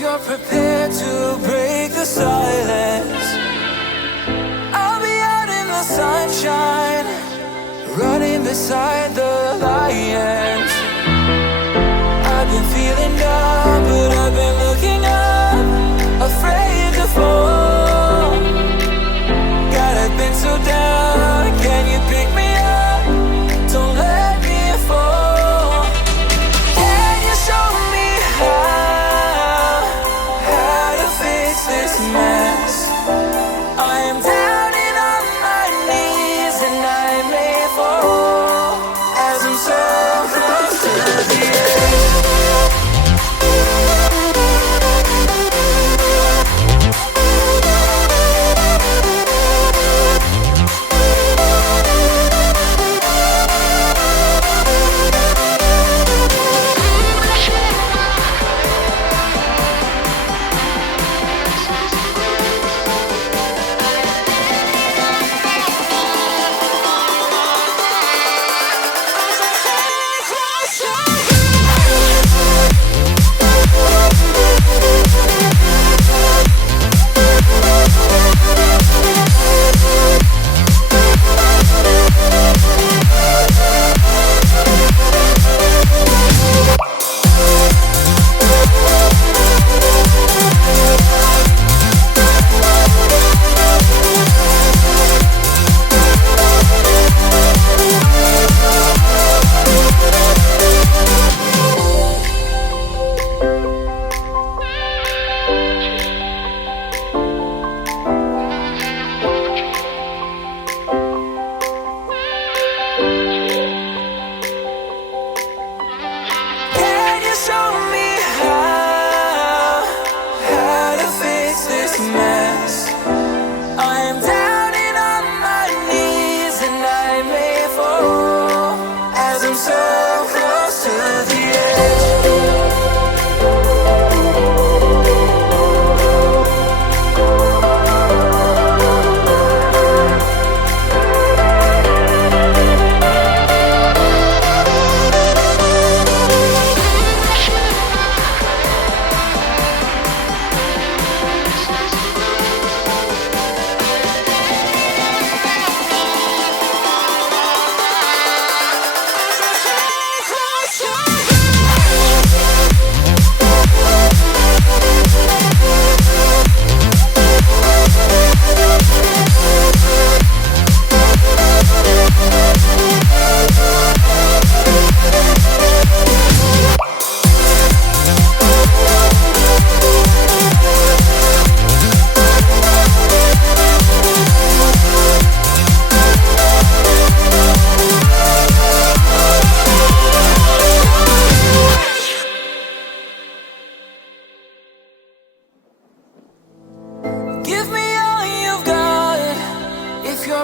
you're prepared to break the silence, I'll be out in the sunshine, running beside the lions. I've been feeling down, but I've been looking up, afraid to fall. God, I've been so down, can you pick me up? Don't let me fall. Can you show me how to fix this mess? I am down and on my knees, and I may fall as I'm so close to the edge.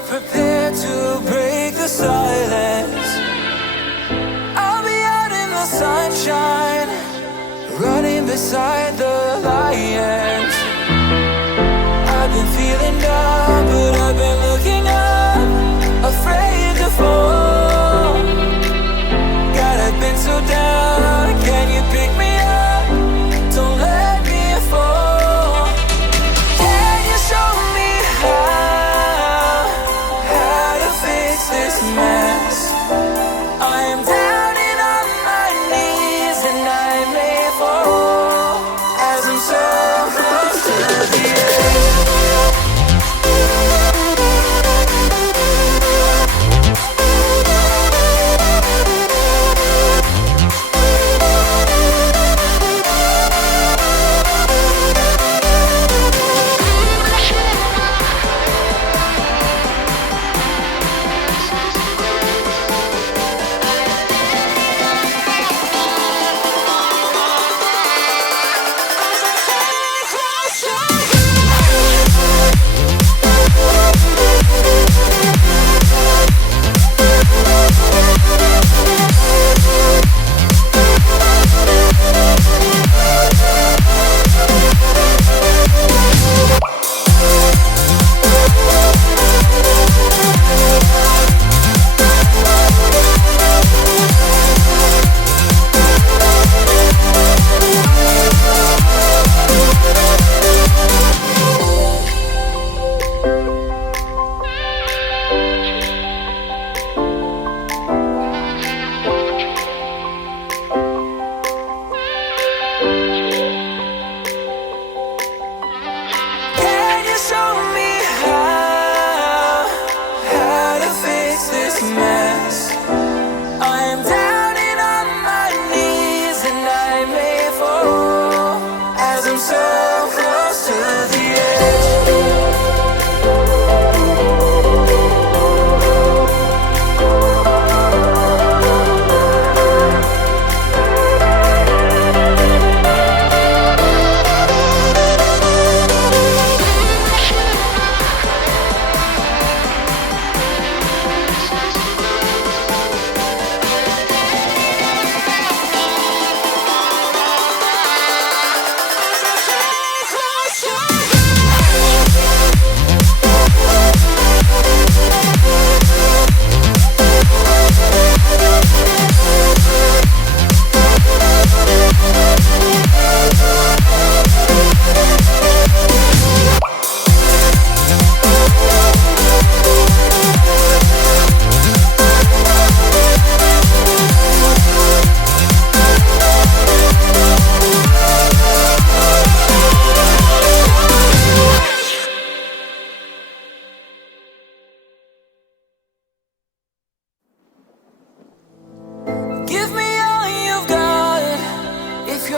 Prepared to break the silence, I'll be out in the sunshine, running beside the lions. I've been feeling down, but I've been looking up, afraid to fall. God, I've been so down, can you pick me up? Don't let me fall. Can you show me how to fix this mess? I am down and on my knees, and I may fall as I'm so close to the edge.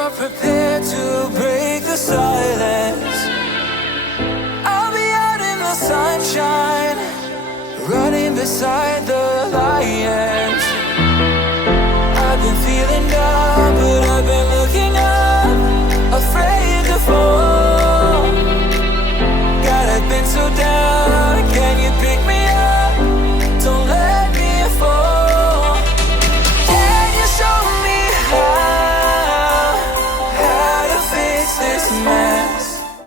are prepared to break the silence. I'll be out in the sunshine, running beside the lion.